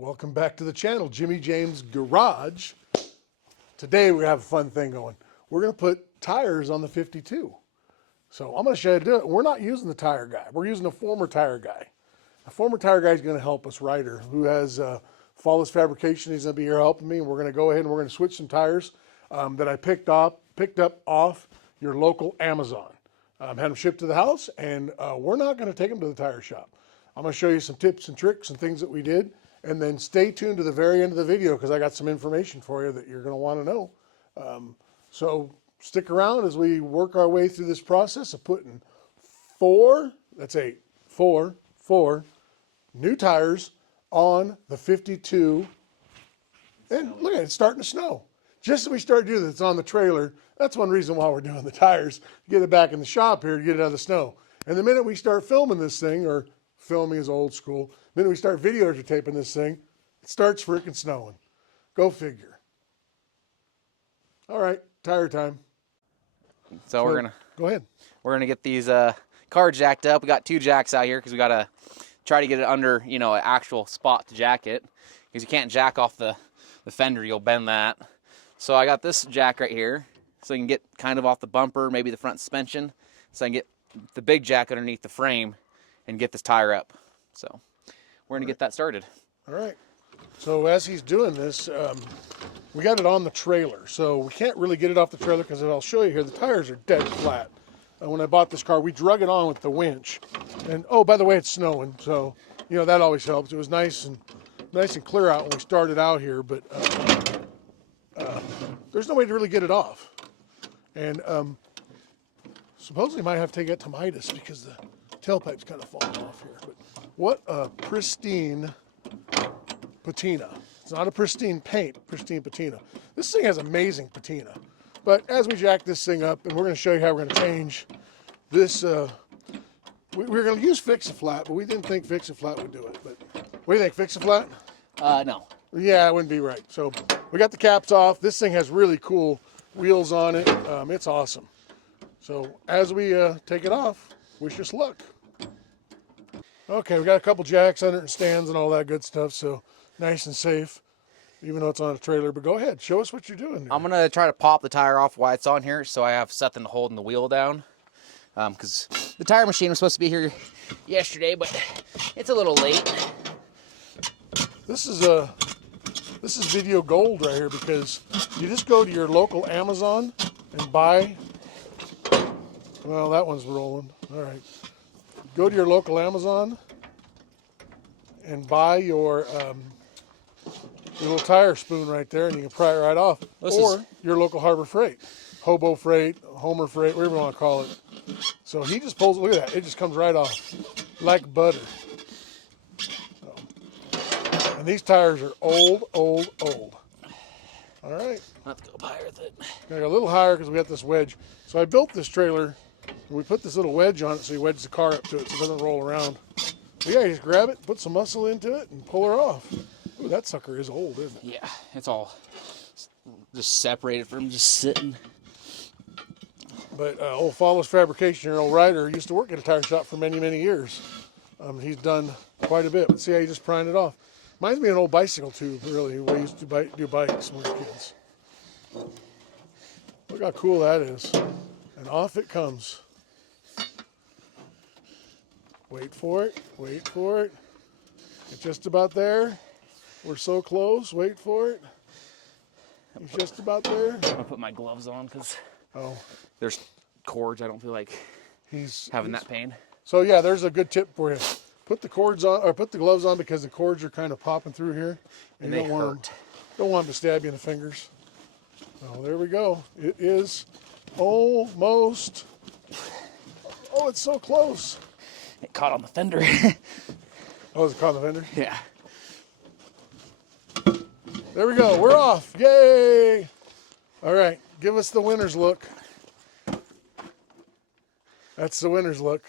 Welcome back to the channel, Jimmy James Garage. Today we have a fun thing going. We're going to put tires on the 52. So I'm going to show you how to do it. We're not using the tire guy. We're using a former tire guy. A former tire guy is going to help us, Rydder, who has Fallis Fabrication. He's going to be here helping me. And we're going to go ahead and we're going to switch some tires that I picked up off your local Amazon. Had them shipped to the house, and we're not going to take them to the tire shop. I'm going to show you some tips and tricks and things that we did. And then stay tuned to the very end of the video because I got some information for you that you're going to want to know. So stick around as we work our way through this process of putting four new tires on the 52. And look at it, it's starting to snow. Just as we start doing this, it's on the trailer. That's one reason why we're doing the tires. Get it back in the shop here to get it out of the snow. And the minute we start filming this thing, or filming is old school, the minute we start videotaping this thing, it starts freaking snowing. Go figure. All right, tire time. So we're gonna go ahead. We're gonna get these cars jacked up. We got two jacks out here because we gotta try to get it under, you know, an actual spot to jack it, because you can't jack off the fender, you'll bend that. So I got this jack right here, so you can get kind of off the bumper, maybe the front suspension, so I can get the big jack underneath the frame and get this tire up. So we're gonna get that started. All right. So as he's doing this, we got it on the trailer, so we can't really get it off the trailer because I'll show you here, the tires are dead flat. When I bought this car, we drug it on with the winch. And oh, by the way, it's snowing, so you know that always helps. It was nice and clear out when we started out here, but there's no way to really get it off. And supposedly might have to take it to Midas because the tailpipe's kind of falling off here. But what a pristine patina. It's not a pristine paint, pristine patina. This thing has amazing patina. But as we jack this thing up, and we're going to show you how we're going to change this, we were going to use Fix-A-Flat, but we didn't think Fix-A-Flat would do it. But what do you think, Fix-A-Flat? No. Yeah, it wouldn't be right. So we got the caps off. This thing has really cool wheels on it. It's awesome. So as we take it off, wish us luck. Okay, we got a couple jacks under it and stands and all that good stuff, so nice and safe, even though it's on a trailer. But go ahead, show us what you're doing here. I'm gonna try to pop the tire off while it's on here, so I have something to hold the wheel down. Because the tire machine was supposed to be here yesterday, but it's a little late. This is video gold right here, because you just go to your local Amazon and buy. Well, that one's rolling. All right. Go to your local Amazon and buy your little tire spoon right there, and you can pry it right off. Or your local Harbor Freight, Hobo Freight, Homer Freight, whatever you want to call it. So he just pulls it. Look at that. It just comes right off like butter. So, and these tires are old. All right. I'll have to go higher with it. Got a little higher because we got this wedge. So I built this trailer. We put this little wedge on it so you wedge the car up to it so it doesn't roll around. But yeah, you just grab it, put some muscle into it, and pull her off. Ooh, that sucker is old, isn't it? Yeah, it's all just separated from just sitting. But old Fallis Fabrication, your old Rydder, used to work at a tire shop for many, many years. He's done quite a bit. But see how you just prying it off. Reminds me of an old bicycle tube, really. We used to do bikes when we were kids. Look how cool that is. And off it comes. Wait for it, wait for it. It's just about there. We're so close, wait for it. It's just about there. I'm gonna put my gloves on because there's cords. I don't feel like having that pain. So yeah, there's a good tip for you. Put the cords on, or put the gloves on, because the cords are kind of popping through here. And they hurt. Don't want them to stab you in the fingers. Oh, there we go. It is almost. Oh, it's so close. It caught on the fender. Oh, is it caught on the fender? Yeah. There we go. We're off. Yay! All right. Give us the winner's look. That's the winner's look.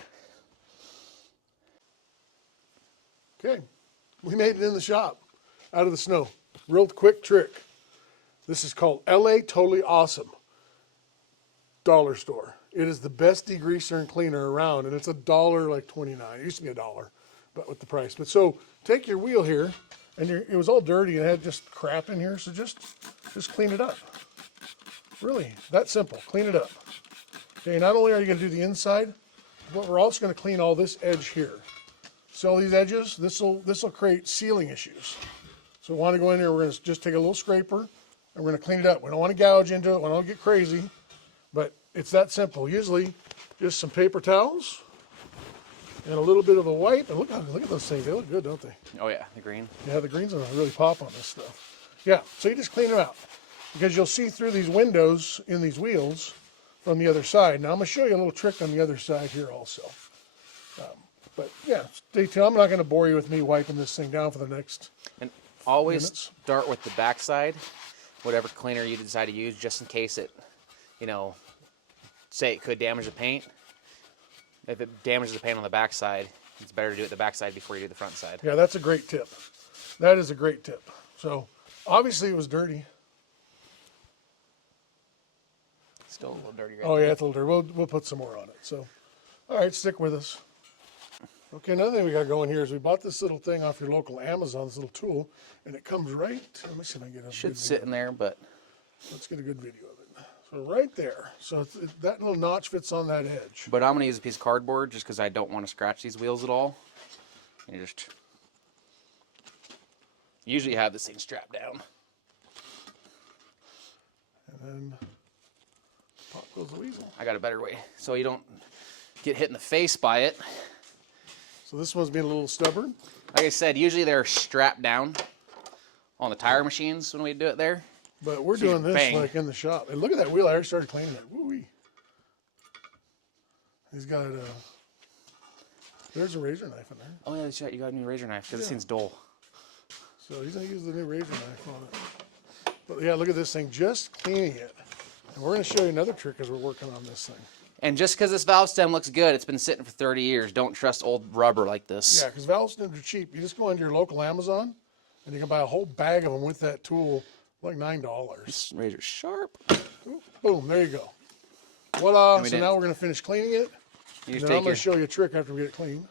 Okay. We made it in the shop out of the snow. Real quick trick. This is called LA Totally Awesome Dollar Store. It is the best degreaser and cleaner around, and it's $1.29. It used to be $1, but with the price. But so take your wheel here and it was all dirty and it had just crap in here, so just clean it up. Really, that simple. Clean it up. Okay, not only are you going to do the inside, but we're also going to clean all this edge here. See all these edges? This will create sealing issues. So we want to go in here, we're going to just take a little scraper, and we're going to clean it up. We don't want to gouge into it, we don't get crazy, but it's that simple. Usually, just some paper towels, and a little bit of a wipe, and look at those things, they look good, don't they? Oh yeah, the green. Yeah, the greens are really pop on this stuff. Yeah, so you just clean them out, because you'll see through these windows in these wheels from the other side. Now I'm going to show you a little trick on the other side here also. But yeah, stay tuned. I'm not going to bore you with me wiping this thing down for the next And always minutes. start with the back side, whatever cleaner you decide to use, just in case it, say it could damage the paint. If it damages the paint on the back side, it's better to do it the back side before you do the front side. Yeah, that's a great tip. That is a great tip. So obviously it was dirty. Still a little dirty right Oh there. yeah, it's a little dirty. We'll put some more on it. So, all right, stick with us. Okay, another thing we got going here is we bought this little thing off your local Amazon, this little tool, and it comes right. Let me see if I can get a Should good sit video. in there, but Let's get a good video of it. So right there. So that little notch fits on that edge. I'm gonna use a piece of cardboard just because I don't want to scratch these wheels at all. You just usually have this thing strapped down. And then pop goes the weasel. I got a better way so you don't get hit in the face by it. So this one's being a little stubborn. Like I said, usually they're strapped down on the tire machines when we do it there. But we're So you doing this bang. like in the shop. And look at that wheel. I already started cleaning it. Woo-wee. He's got there's a razor knife in there. Oh yeah, that's right. You got a new razor knife because this Yeah. thing's dull. So he's going to use the new razor knife on it. But yeah, look at this thing. Just cleaning it. And we're going to show you another trick as we're working on this thing. And just because this valve stem looks good, it's been sitting for 30 years. Don't trust old rubber like this. Yeah, because valve stems are cheap. You just go into your local Amazon and you can buy a whole bag of them with that tool, like $9. This razor's sharp. Boom, there you go. Voila. And we So didn't- now we're going to finish cleaning it. You And just then I'm take going to show you a trick after we get it clean.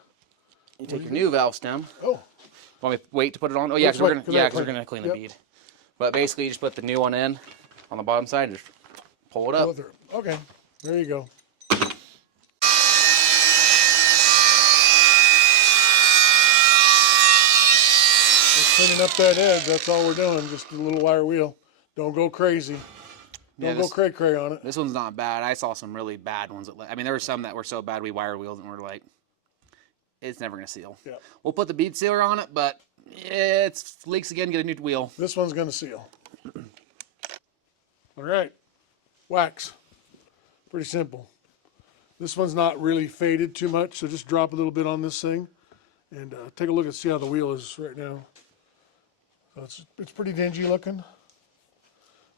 your new valve stem. Oh, Want me to wait to put it on? Oh yeah, Let's because wait, 'cause I we're clean gonna it. clean Yep. the bead. But basically, you just put the new one in on the bottom side, just pull it pull up. it through. Okay, there you go. Just cleaning up that edge. That's all we're doing. Just a little wire wheel. Don't go crazy. Yeah, Don't go this- cray-cray on it. This one's not bad. I saw some really bad ones. I mean, there were some that were so bad we wire wheeled and we're like, it's never gonna seal. Yeah. We'll put the bead sealer on it, but it leaks again. Get a new wheel. This one's going to seal. All right. Wax. Pretty simple. This one's not really faded too much, so just drop a little bit on this thing and take a look and see how the wheel is right now. So it's pretty dingy looking.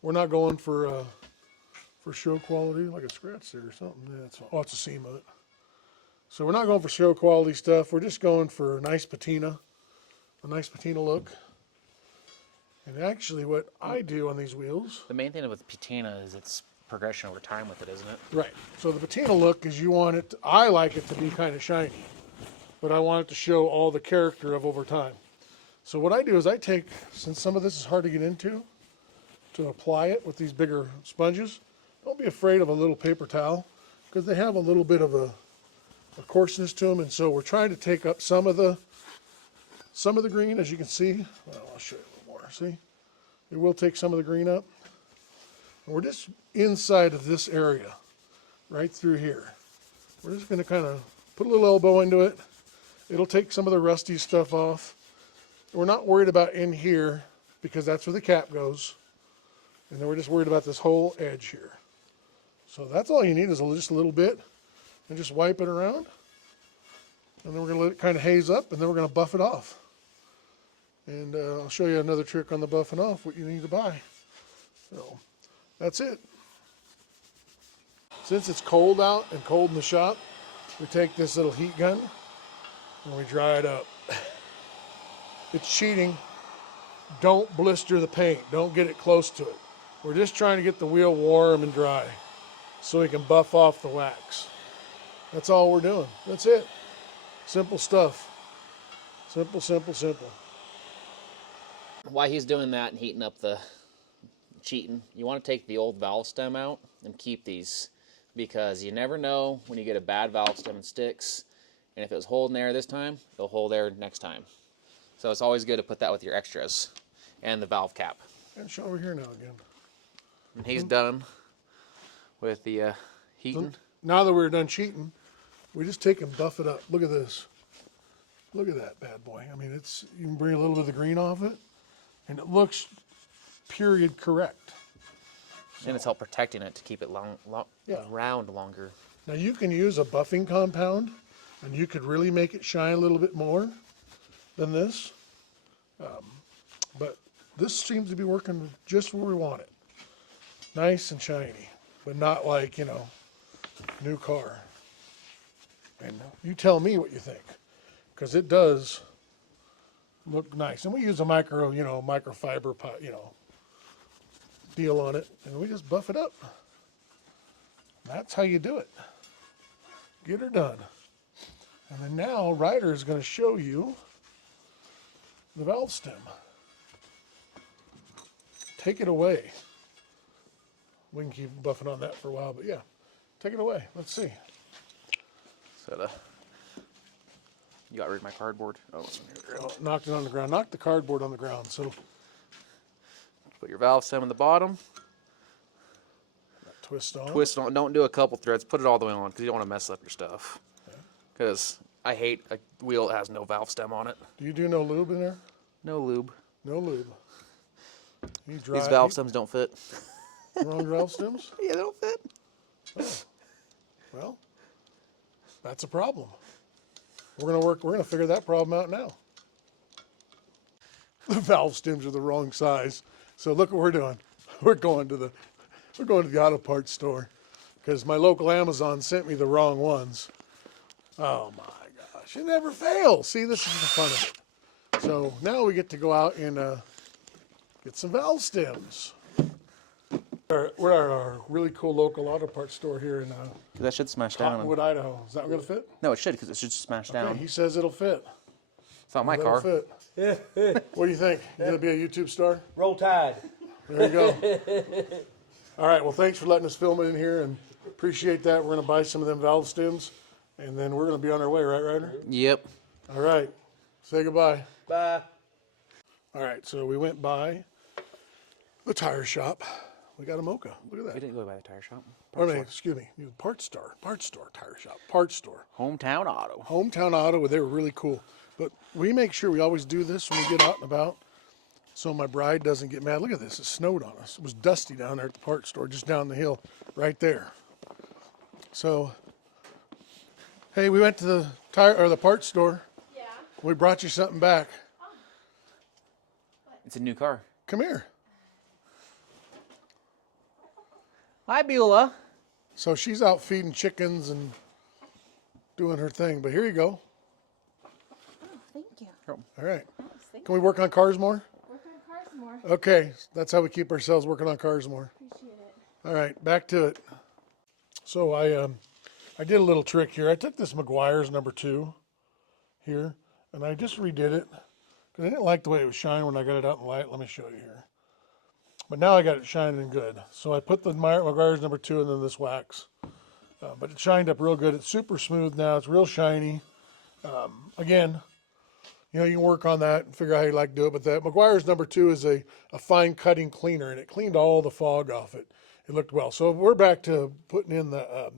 We're not going for show quality, like a scratch there or something. Yeah, it's a seam of it. So we're not going for show quality stuff. We're just going for a nice patina look. And actually what I do on these wheels, The main thing with patina is its progression over time with it, isn't it? right, so the patina look is you want it, I like it to be kind of shiny, but I want it to show all the character of over time. So what I do is I take, since some of this is hard to get into, to apply it with these bigger sponges, don't be afraid of a little paper towel, because they have a little bit of a coarseness to them, and so we're trying to take up some of the green, as you can see. Well, I'll show you a little more. See, it will take some of the green up. And we're just inside of this area, right through here. We're just going to kind of put a little elbow into it. It'll take some of the rusty stuff off. We're not worried about in here because that's where the cap goes. And then we're just worried about this whole edge here. So that's all you need is just a little bit. And just wipe it around. And then we're going to let it kind of haze up, and then we're going to buff it off. And I'll show you another trick on the buffing off, what you need to buy. So that's it. Since it's cold out and cold in the shop, we take this little heat gun and we dry it up. It's cheating. Don't blister the paint. Don't get it close to it. We're just trying to get the wheel warm and dry so we can buff off the wax. That's all we're doing. That's it. Simple stuff. Simple, simple, simple. While he's doing that and heating up the cheating, you want to take the old valve stem out and keep these, because you never know when you get a bad valve stem and sticks, and if it was holding air this time, it'll hold air next time. So it's always good to put that with your extras and the valve cap. And show over here now again. And he's done with the heating. Now that we're done cheating, we just take and buff it up. Look at this. Look at that bad boy. I mean, it's, you can bring a little bit of the green off it, and it looks period correct. And it's help protecting it to keep it round longer. Now you can use a buffing compound, and you could really make it shine a little bit more than this. But this seems to be working just where we want it. Nice and shiny, but not like, you know, new car. And you tell me what you think, because it does look nice. And we use a microfiber, deal on it, and we just buff it up. That's how you do it. Get her done. And then now Rydder is going to show you the valve stem. Take it away. We can keep buffing on that for a while, but yeah, take it away. Let's see. So you got rid of my cardboard. Oh, Knocked it on the ground. Knocked the cardboard on the ground. So put your valve stem in the bottom. Twist on. Twist on. Don't do a couple threads. Put it all the way on, because you don't want to mess up your stuff. Because I hate a wheel that has no valve stem on it. Do you do no lube in there? No lube. No lube. These valve stems don't fit. Wrong valve stems? Yeah, they don't fit. Oh. Well, that's a problem. We're gonna figure that problem out now. The valve stems are the wrong size. So look what we're doing. We're going to the auto parts store, because my local Amazon sent me the wrong ones. Oh my gosh, it never fails. See, this is the fun of it. So now we get to go out and get some valve stems. We're at our really cool local auto parts store here in That should smash down. Cottonwood, Idaho. Is that going to fit? No, it should, because it should smash down. Okay, he says it'll fit. It's not my That'll car. Fit. What do you think? You gonna be a YouTube star? Roll Tide. There you go. All right. Well, thanks for letting us film it in here, and appreciate that. We're gonna buy some of them valve stems, and then we're gonna be on our way, right, Rydder? Yep. All right. Say goodbye. Bye. All right. So we went by the tire shop. We got a Mocha. Look at We that. didn't go by the tire shop. Excuse me. Parts store, tire shop, parts store. Hometown Auto. Hometown Auto. They were really cool. But we make sure we always do this when we get out and about, so my bride doesn't get mad. Look at this. It snowed on us. It was dusty down there at the parts store, just down the hill, right there. So, hey, we went to the parts store. Yeah. We brought you something back. It's a new car. Come here. Hi, Beulah. So she's out feeding chickens and doing her thing. But here you go. Oh, thank you. All right. Nice, thank Can we work on cars more? you. Work on cars more. Okay. That's how we keep ourselves working on cars more. Appreciate it. All right, back to it. So I did a little trick here. I took this Meguiar's number 2 here, and I just redid it because I didn't like the way it was shining when I got it out in the light. Let me show you here. But now I got it shining good. So I put the Meguiar's number 2 and then this wax. But it shined up real good. It's super smooth now. It's real shiny. Again, you can work on that and figure out how you like to do it. But the Meguiar's number 2 is a fine cutting cleaner, and it cleaned all the fog off it. It looked well. So we're back to putting in the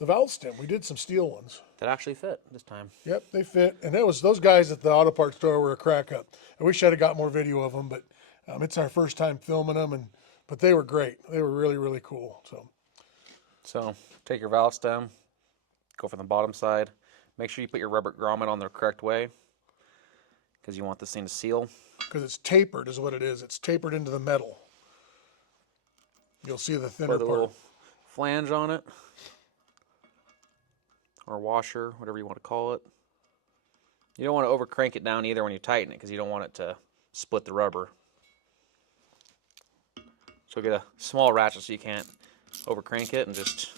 valve stem. We did some steel ones. That actually fit this time. Yep, they fit. And that was those guys at the auto parts store were a crack up. I wish I'd have got more video of them, but it's our first time filming them, but they were great. They were really, really cool. So take your valve stem, go from the bottom side. Make sure you put your rubber grommet on the correct way, because you want this thing to seal. Because it's tapered is what it is. It's tapered into the metal. You'll see the thinner Put a part. little flange on it, or washer, whatever you want to call it. You don't want to over crank it down either when you tighten it, because you don't want it to split the rubber. So get a small ratchet so you can't over crank it, and just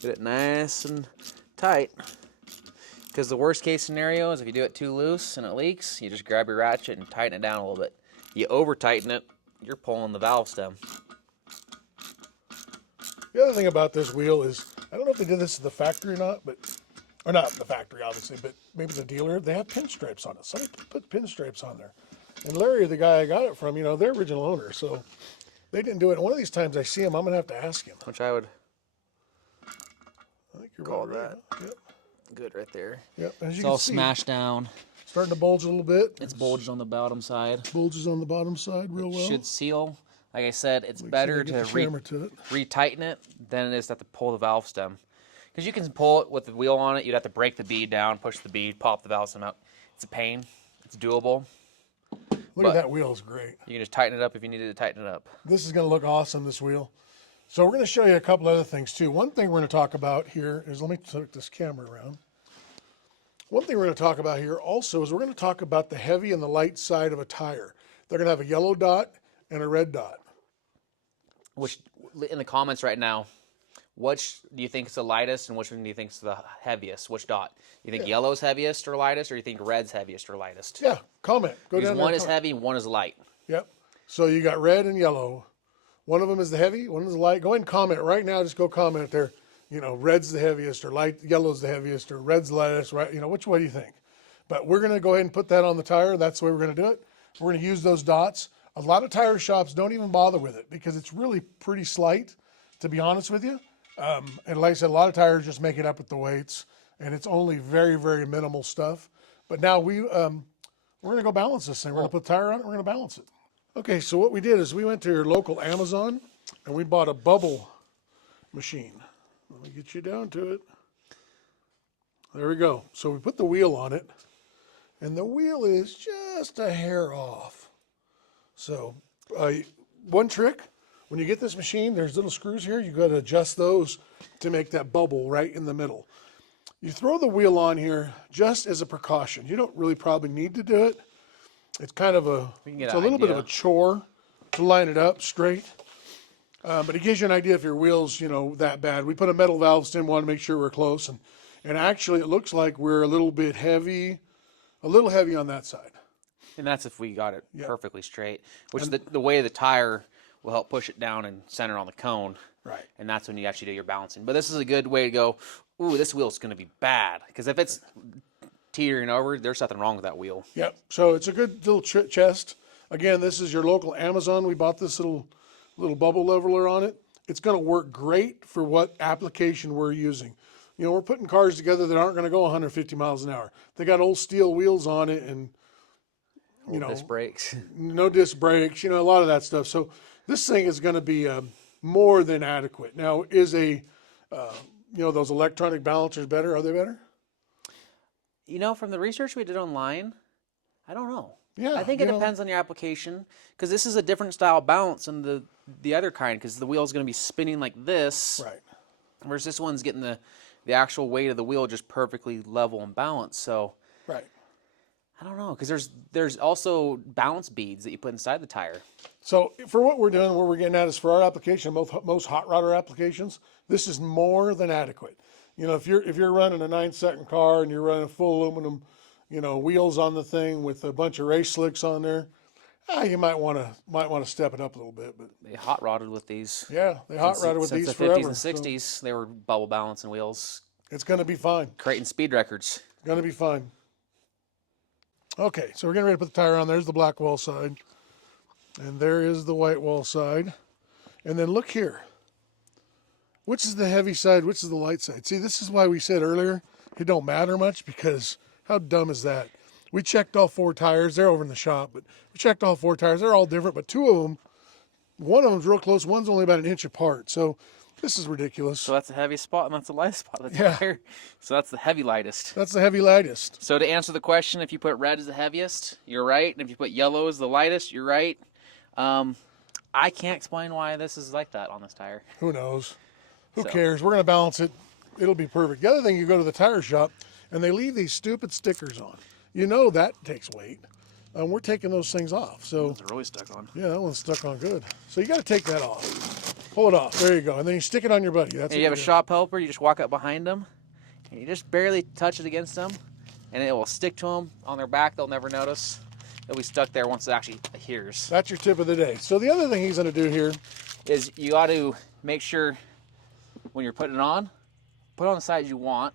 get it nice and tight. Because the worst case scenario is if you do it too loose and it leaks, you just grab your ratchet and tighten it down a little bit. You over tighten it, you're pulling the valve stem. The other thing about this wheel is, I don't know if they did this at the factory or not, or not the factory obviously, but maybe the dealer, they have pinstripes on it. Somebody put pinstripes on there. And Larry, the guy I got it from, they're original owners, so they didn't do it. And one of these times I see him, I'm going to have to ask him. Which I would I think you're call about right, that. huh? Yep. Good right there. Yep. As you It's can all see, smashed down. starting to bulge a little bit. It's bulged on the bottom side. Bulges on the bottom side real well. Should seal. Like I said, it's Make sure better they get to the hammer to it. retighten it than it is to have to pull the valve stem. Because you can pull it with the wheel on it. You'd have to break the bead down, push the bead, pop the valve stem out. It's a pain. It's doable. Look at that wheel, it's great. You can just tighten it up if you needed to tighten it up. This is going to look awesome, this wheel. So we're going to show you a couple other things too. One thing we're going to talk about here is, let me take this camera around. One thing we're going to talk about here also is we're going to talk about the heavy and the light side of a tire. They're going to have a yellow dot and a red dot. Which, in the comments right now, which do you think is the lightest and which one do you think is the heaviest? Which dot? You think yellow's heaviest or lightest, or you think red's heaviest or lightest? Yeah, comment. Go Because down there one and is comment. heavy, one is light. Yep. So you got red and yellow. One of them is the heavy, one is the light. Go ahead and comment right now. Just go comment there. Red's the heaviest, or yellow's the heaviest, or red's the lightest, right? Which way do you think? But we're going to go ahead and put that on the tire. That's the way we're going to do it. We're going to use those dots. A lot of tire shops don't even bother with it because it's really pretty slight, to be honest with you. And like I said, a lot of tires just make it up with the weights, and it's only very, very minimal stuff. But now we're going to go balance this thing. We're going to put the tire on it. We're going to balance it. Okay, so what we did is we went to your local Amazon, and we bought a bubble machine. Let me get you down to it. There we go. So we put the wheel on it, and the wheel is just a hair off. So one trick, when you get this machine, there's little screws here. You've got to adjust those to make that bubble right in the middle. You throw the wheel on here just as a precaution. You don't really probably need to do it. It's kind of it's a little bit of a chore to line it up straight. But it gives you an idea if your wheel's, that bad. We put a metal valve stem, want to make sure we're close. And actually, it looks like we're a little heavy on that side. And that's if we got it perfectly straight, which the way of the tire will help push it down and center on the cone. Right. And that's when you actually do your balancing. But this is a good way to go, ooh, this wheel's going to be bad. Because if it's teetering over, there's nothing wrong with that wheel. Yep. So it's a good little chest. Again, this is your local Amazon. We bought this little bubble leveler on it. It's going to work great for what application we're using. We're putting cars together that aren't going to go 150 miles an hour. They got old steel wheels on it and, Disc brakes. no disc brakes, a lot of that stuff. So this thing is going to be more than adequate. Now, is those electronic balancers better? Are they better? From the research we did online, I don't know. Yeah. I think it depends on your application, because this is a different style balance than the other kind, because the wheel is going to be spinning like this. Right. Versus this one's getting the actual weight of the wheel just perfectly level and balanced. So Right. I don't know, because there's also balance beads that you put inside the tire. So for what we're doing, what we're getting at is for our application, most hot rodder applications, this is more than adequate. If you're running a 9-second car and you're running full aluminum, wheels on the thing with a bunch of race slicks on there, you might want to step it up a little bit. But They hot rodded with these. yeah, they hot rodded with Since these the forever. 50s and 60s, they were bubble balancing wheels, So it's going to be fine. creating speed records. Going to be fine. Okay, so we're getting ready to put the tire on. There's the black wall side, and there is the white wall side. And then look here. Which is the heavy side? Which is the light side? See, this is why we said earlier it don't matter much, because how dumb is that? We checked all 4 tires. They're over in the shop, but we checked all 4 tires. They're all different, but 2 of them, one of them's real close. One's only about an inch apart. So this is ridiculous. So that's the heaviest spot, and that's the lightest spot of the Yeah. tire. So that's the heavy lightest. That's the heavy lightest. So to answer the question, if you put red as the heaviest, you're right. And if you put yellow as the lightest, you're right. I can't explain why this is like that on this tire. Who knows? Who So- cares? We're going to balance it. It'll be perfect. The other thing, you go to the tire shop, and they leave these stupid stickers on. That takes weight. We're taking those things off. So It's really stuck on. yeah, that one's stuck on good. So you got to take that off. Pull it off. There you go. And then you stick it on your buddy. That's And you have a shop helper, you just walk up behind them, And you just barely touch it against them, and it will stick to them on their back. They'll never notice. It'll be stuck there once it actually adheres. That's your tip of the day. So the other thing he's going to do here is you got to make sure when you're putting it on, put it on the size you want.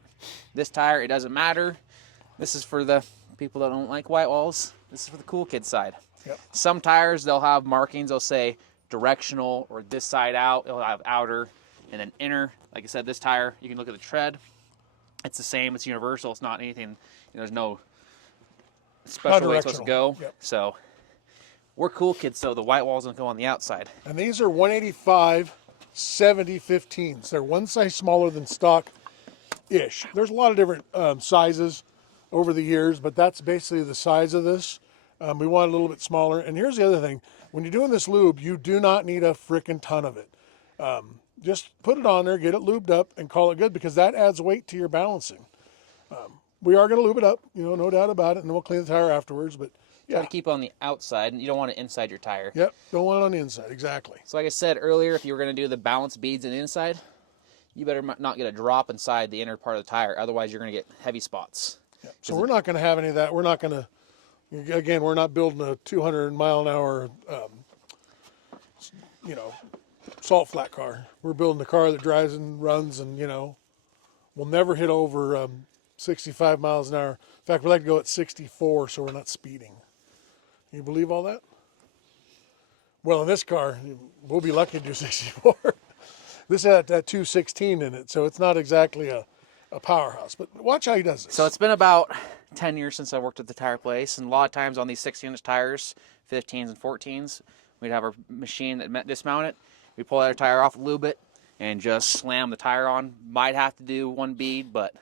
This tire, it doesn't matter. This is for the people that don't like white walls. This is for the cool kid side. Yep. Some tires, they'll have markings. They'll say directional or this side out. It'll have outer and then inner. Like I said, this tire, you can look at the tread. It's the same. It's universal. It's not anything. There's no special way it's supposed to go. Yep. So we're cool kids, so the white walls don't go on the outside. And these are 185 70-15s. They're one size smaller than stock-ish. There's a lot of different sizes over the years, but that's basically the size of this. We want it a little bit smaller. And here's the other thing. When you're doing this lube, you do not need a freaking ton of it. Just put it on there, get it lubed up, and call it good, because that adds weight to your balancing. We are going to lube it up, no doubt about it, and then we'll clean the tire afterwards. But Try to keep it on the outside, and you don't want it inside your tire. Yep, don't want it on the inside, exactly. So like I said earlier, if you were going to do the balance beads on the inside, you better not get a drop inside the inner part of the tire. Otherwise, you're going to get heavy spots. Yep. So we're not going to have any of that. We're not going to, again, we're not building a 200-mile-an-hour, salt flat car. We're building a car that drives and runs and, will never hit over 65 miles an hour. In fact, we like to go at 64 so we're not speeding. Can you believe all that? Well, in this car, we'll be lucky to do 64. This had that 216 in it, so it's not exactly a powerhouse. But watch how he does this. So it's been about 10 years since I worked at the tire place, and a lot of times on these 16-inch tires, 15s and 14s, we'd have our machine that dismount it. We pull that tire off, lube it, and just slam the tire on. Might have to do one bead, but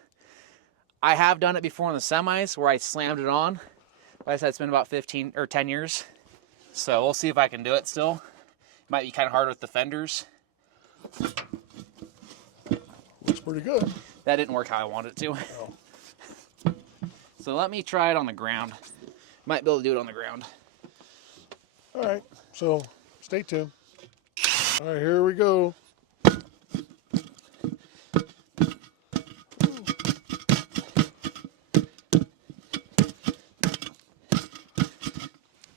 I have done it before on the semis where I slammed it on. Like I said, it's been about 15 or 10 years. So we'll see if I can do it still. Might be kind of hard with the fenders. Looks pretty good. That didn't work how I wanted it to. Oh. So let me try it on the ground. Might be able to do it on the ground. All right, so stay tuned. All right, here we go.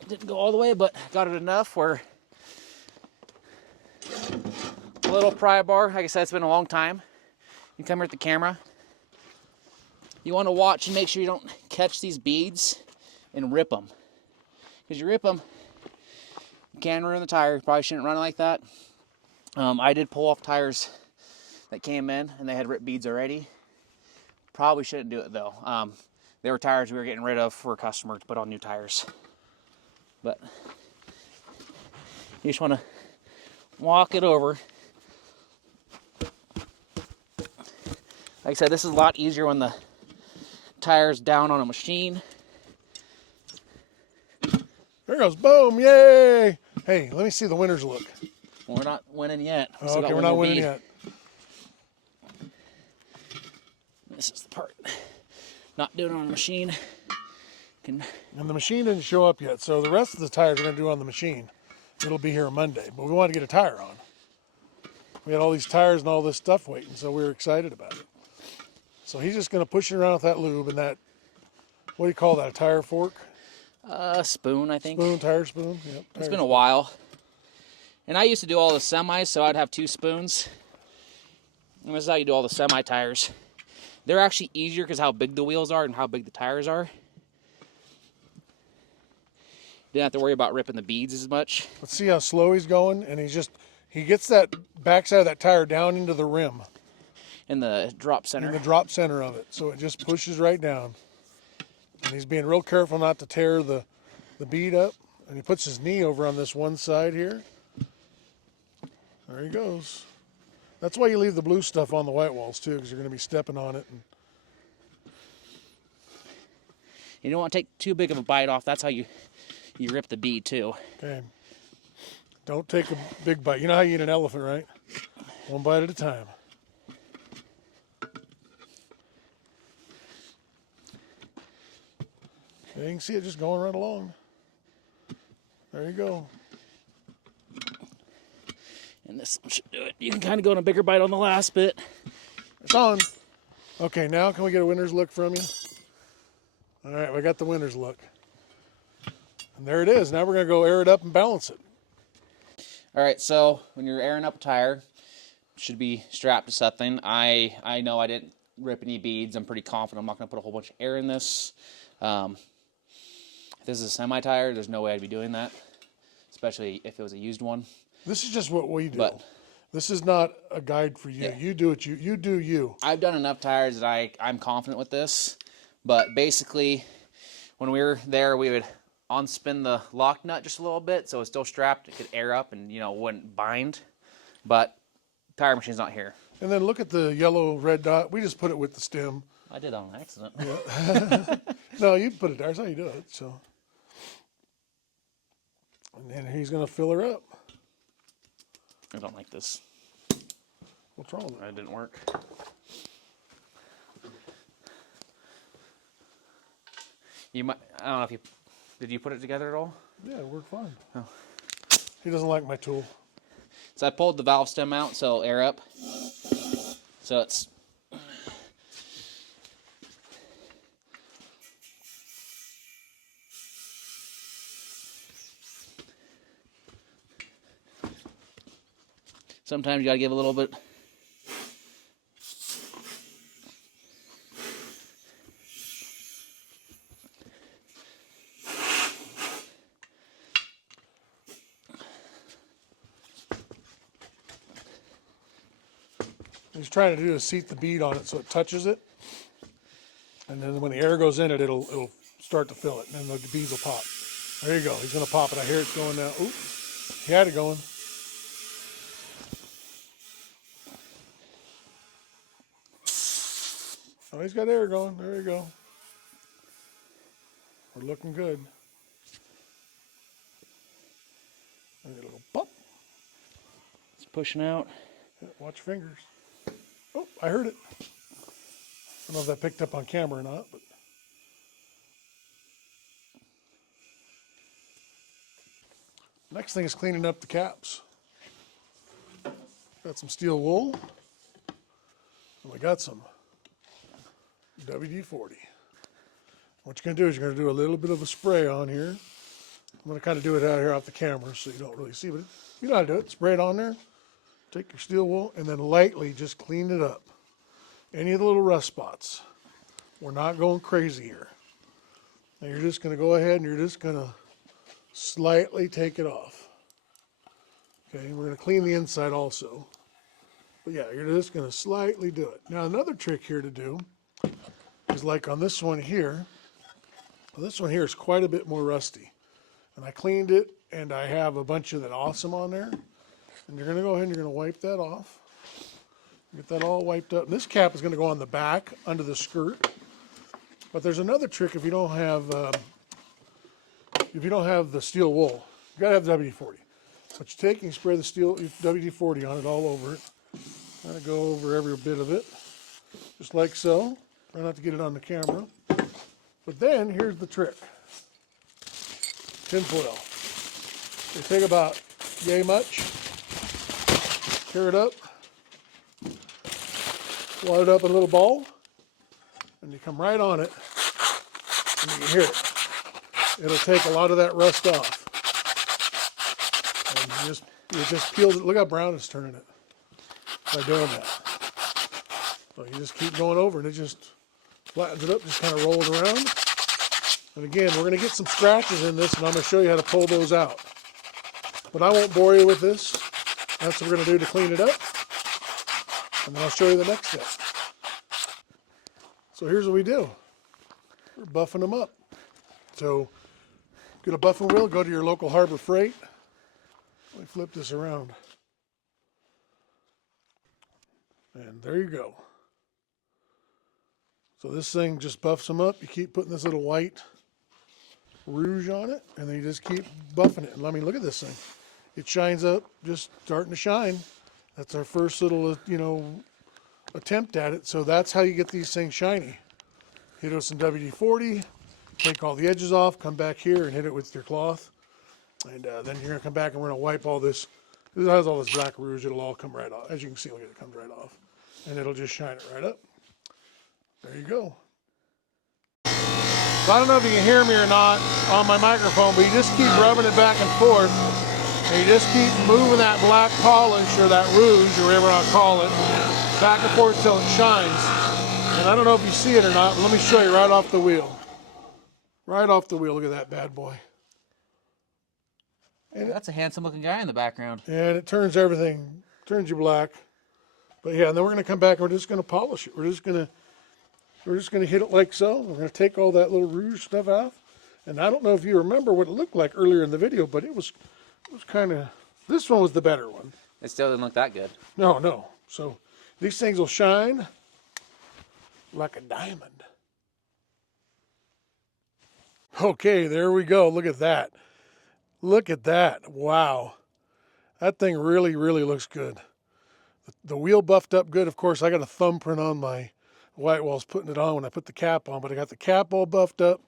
Didn't go all the way, but got it enough where a little pry bar. Like I said, it's been a long time. You come here at the camera. You want to watch and make sure you don't catch these beads and rip them. Because you rip them, you can ruin the tire. You probably shouldn't run it like that. I did pull off tires that came in and they had ripped beads already. Probably shouldn't do it though. They were tires we were getting rid of for a customer to put on new tires. But you just want to walk it over. Like I said, this is a lot easier when the tire's down on a machine. There it goes, boom, yay! Hey, let me see the winner's look. Well, we're not winning yet. Oh, okay, we're not winning yet. This is the part. Not doing it on a machine. And the machine didn't show up yet, so the rest of the tires we're going to do on the machine. It'll be here on Monday, but we wanted to get a tire on. We had all these tires and all this stuff waiting, so we were excited about it. So he's just going to push it around with that lube and that, what do you call that, a tire fork? Spoon, I think. Spoon, tire spoon. Yep, It's been a while. And I used to do all the semis, so I'd have two spoons. And this is how you do all the semi tires. They're actually easier because how big the wheels are and how big the tires are. Didn't have to worry about ripping the beads as much. Let's see how slow he's going, and he gets that backside of that tire down into the rim. In the drop center. In the drop center of it, so it just pushes right down. And he's being real careful not to tear the bead up. And he puts his knee over on this one side here. There he goes. That's why you leave the blue stuff on the white walls too, because you're going to be stepping on it. And you don't want to take too big of a bite off. That's how you rip the bead too. okay. Don't take a big bite. You know how you eat an elephant, right? One bite at a time. You can see it just going right along. There you go. And this one should do it. You can kind of go in a bigger bite on the last bit. It's on. Okay, now can we get a winner's look from you? All right, we got the winner's look. And there it is. Now we're going to go air it up and balance it. All right, so when you're airing up a tire, it should be strapped to something. I know I didn't rip any beads. I'm pretty confident I'm not going to put a whole bunch of air in this. If this is a semi-tire, there's no way I'd be doing that, especially if it was a used one. This is just what we do. But this is not a guide for you. Yeah. You do it. You do you. I've done enough tires that I'm confident with this. But basically, when we were there, we would unspin the lock nut just a little bit so it's still strapped. It could air up and, you know, wouldn't bind. But tire machine's not here. And then look at the yellow red dot. We just put it with the stem. I did on accident. Yeah. No, you put it there. That's how you do it. So, and then he's going to fill her up. I don't like this. What's wrong with it? That didn't work. You might. I don't know if you did. You put it together at all? Yeah, it worked fine. Oh. He doesn't like my tool. So I pulled the valve stem out so it'll air up. So it's. Sometimes you gotta give a little bit. He's trying to do is seat the bead on it so it touches it, and then when the air goes in it, it'll start to fill it, and then the beads will pop. There you go. He's gonna pop it. I hear it's going now. Oop, he had it going. Oh, he's got air going. There you go. We're looking good. And it'll go pop. It's pushing out. Yeah, watch your fingers. Oh, I heard it. I don't know if that picked up on camera or not, but. Next thing is cleaning up the caps. Got some steel wool. And we got some WD-40. What you're going to do is you're going to do a little bit of a spray on here. I'm going to kind of do it out here off the camera so you don't really see, but you know how to do it. Spray it on there. Take your steel wool and then lightly just clean it up. Any of the little rust spots. We're not going crazy here. Now you're just going to go ahead and you're just going to slightly take it off. Okay, we're going to clean the inside also. But yeah, you're just going to slightly do it. Now another trick here to do is like on this one here. Well, this one here is quite a bit more rusty. And I cleaned it and I have a bunch of that awesome on there. And you're going to go ahead and you're going to wipe that off. Get that all wiped up. And this cap is going to go on the back under the skirt. But there's another trick if you don't have the steel wool. You got to have the WD-40. But you take and you spray the steel WD-40 on it all over it. Kind of go over every bit of it, just like so. Try not to get it on the camera. But then here's the trick. Tinfoil. You take about yay much, tear it up, wad it up in a little ball, and you come right on it, and you can hear it. It'll take a lot of that rust off. And you just peel it. Look how brown it's turning it by doing that. So you just keep going over and it just flattens it up, just kind of roll it around. And again, we're going to get some scratches in this and I'm going to show you how to pull those out. But I won't bore you with this. That's what we're going to do to clean it up. And then I'll show you the next step. So here's what we do. We're buffing them up. So get a buffing wheel, go to your local Harbor Freight. Let me flip this around. And there you go. So this thing just buffs them up. You keep putting this little white rouge on it, and then you just keep buffing it. And I mean, look at this thing. It shines up, just starting to shine. That's our first little, attempt at it. So that's how you get these things shiny. Hit it with some WD-40, take all the edges off, come back here and hit it with your cloth. And then you're gonna come back and we're gonna wipe all this. This has all this black rouge, it'll all come right off. As you can see, look at it, comes right off. And it'll just shine it right up. There you go. So I don't know if you can hear me or not on my microphone, but you just keep rubbing it back and forth. And you just keep moving that black polish or that rouge or whatever I'll call it back and forth till it shines. And I don't know if you see it or not, but let me show you right off the wheel. Right off the wheel, look at that bad boy. And that's a handsome looking guy in the background. And it turns everything, turns you black. But yeah, and then we're gonna come back and we're just gonna polish it. We're just gonna hit it like so. We're gonna take all that little rouge stuff out. And I don't know if you remember what it looked like earlier in the video, but it was kind of, this one was the better one. It still didn't look that good. No. So these things will shine like a diamond. Okay, there we go. Look at that. Look at that. Wow. That thing really, really looks good. The wheel buffed up good. Of course, I got a thumbprint on my white walls putting it on when I put the cap on, but I got the cap all buffed up.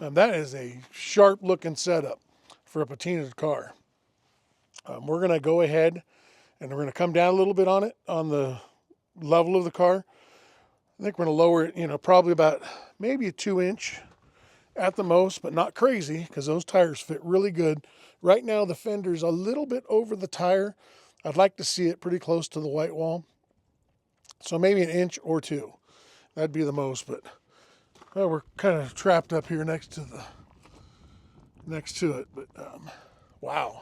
That is a sharp looking setup for a patinaed car. We're going to go ahead and we're going to come down a little bit on it, on the level of the car. I think we're going to lower it, probably about maybe a 2-inch at the most, but not crazy because those tires fit really good. Right now, the fender's a little bit over the tire. I'd like to see it pretty close to the white wall. So maybe an inch or 2. That'd be the most, but well, we're kind of trapped up here next to it. But wow.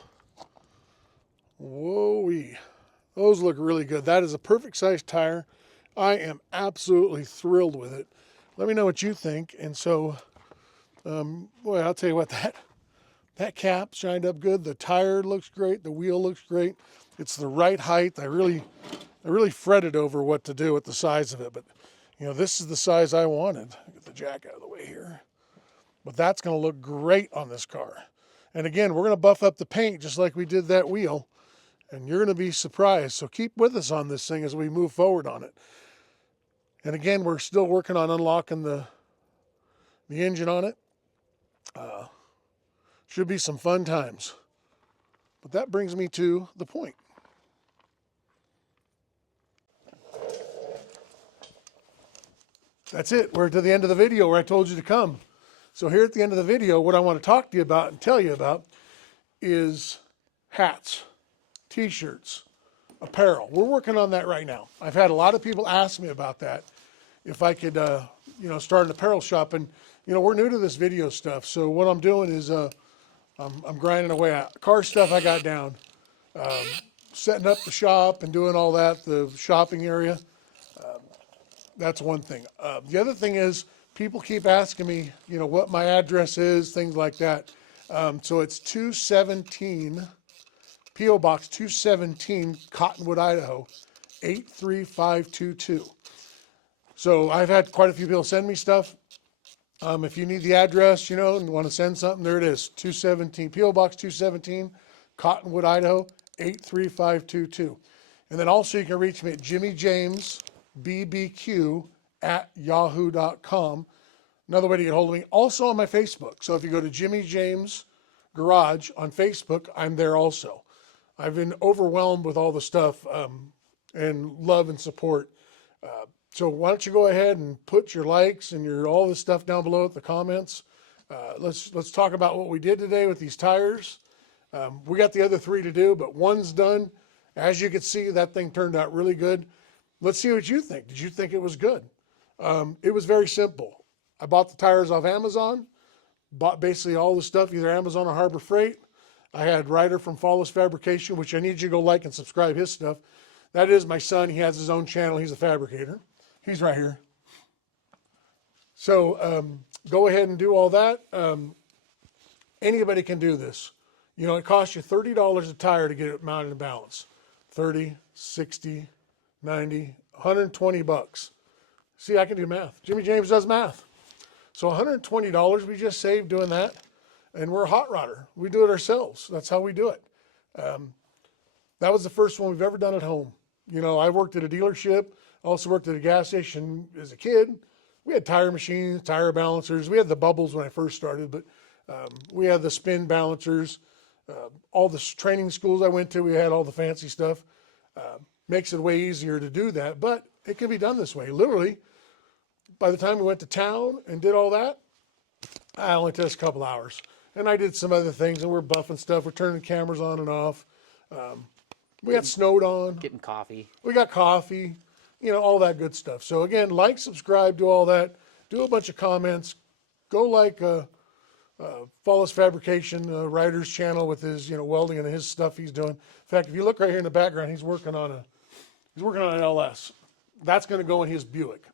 Whoa-wee. Those look really good. That is a perfect size tire. I am absolutely thrilled with it. Let me know what you think. And so, boy, I'll tell you what, that cap shined up good. The tire looks great. The wheel looks great. It's the right height. I really fretted over what to do with the size of it, but this is the size I wanted. Get the jack out of the way here. But that's going to look great on this car. And again, we're going to buff up the paint just like we did that wheel. And you're going to be surprised. So keep with us on this thing as we move forward on it. And again, we're still working on unlocking the engine on it. Should be some fun times. But that brings me to the point. That's it. We're to the end of the video where I told you to come. So here at the end of the video, what I want to talk to you about and tell you about is hats, t-shirts, apparel. We're working on that right now. I've had a lot of people ask me about that, if I could, start an apparel shop. And, we're new to this video stuff. So what I'm doing is I'm grinding away at car stuff I got down, setting up the shop and doing all that, the shopping area. That's one thing. The other thing is people keep asking me, what my address is, things like that. So it's 217, P.O. Box 217, Cottonwood, Idaho, 83522. So I've had quite a few people send me stuff. If you need the address, and want to send something, there it is, 217, P.O. Box 217, Cottonwood, Idaho, 83522. And then also you can reach me at jimmyjamesbbq@yahoo.com. Another way to get hold of me. Also on my Facebook. So if you go to Jimmy James Garage on Facebook, I'm there also. I've been overwhelmed with all the stuff and love and support. So why don't you go ahead and put your likes and all this stuff down below at the comments. Let's talk about what we did today with these tires. We got the other 3 to do, but one's done. As you can see, that thing turned out really good. Let's see what you think. Did you think it was good? It was very simple. I bought the tires off Amazon, bought basically all the stuff, either Amazon or Harbor Freight. I had Rydder from Fallis Fabrication, which I need you to go like and subscribe his stuff. That is my son. He has his own channel. He's a fabricator. He's right here. So go ahead and do all that. Anybody can do this. It costs you $30 a tire to get it mounted and balanced. 30, 60, 90, 120 bucks. See, I can do math. Jimmy James does math. So $120 we just saved doing that. And we're a hot rodder. We do it ourselves. That's how we do it. That was the first one we've ever done at home. I worked at a dealership. Also worked at a gas station as a kid. We had tire machines, tire balancers. We had the bubbles when I first started, but we had the spin balancers. All the training schools I went to, we had all the fancy stuff. Makes it way easier to do that, but it can be done this way. Literally, by the time we went to town and did all that, I only took us a couple hours. And I did some other things, and we're buffing stuff. We're turning cameras on and off. We got snowed on. Getting coffee. We got coffee, all that good stuff. So again, like, subscribe, do all that. Do a bunch of comments. Go like Fallis Fabrication, Rydder's channel with his, welding and his stuff he's doing. In fact, if you look right here in the background, he's working on an LS. That's going to go in his Buick,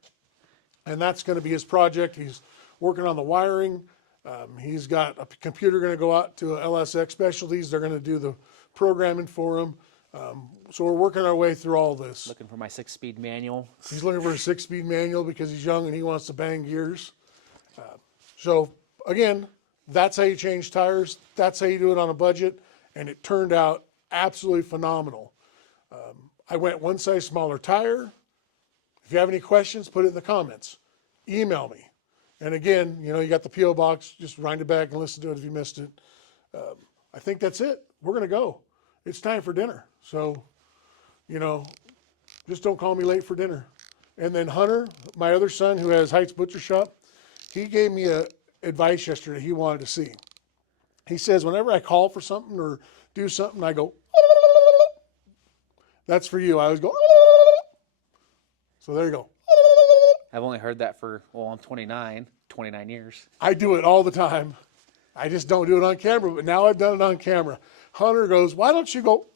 and that's going to be his project. He's working on the wiring. He's got a computer going to go out to LSX Specialties. They're going to do the programming for him. So we're working our way through all this. Looking for my 6-speed manual. He's looking for a 6-speed manual because he's young and he wants to bang gears. So again, that's how you change tires. That's how you do it on a budget. And it turned out absolutely phenomenal. I went one size smaller tire. If you have any questions, put it in the comments. Email me. And again, you got the P.O. box. Just wind it back and listen to it if you missed it. I think that's it. We're going to go. It's time for dinner. So, just don't call me late for dinner. And then Hunter, my other son who has Heights Butcher Shop, he gave me advice yesterday he wanted to see. He says, whenever I call for something or do something, I go, that's for you. I always go, so there you go. I've only heard that I'm 29 years. I do it all the time. I just don't do it on camera, but now I've done it on camera. Hunter goes, why don't you go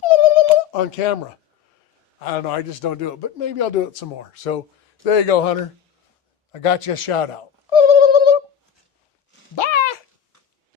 on camera? I don't know. I just don't do it, but maybe I'll do it some more. So there you go, Hunter. I got you a shout out.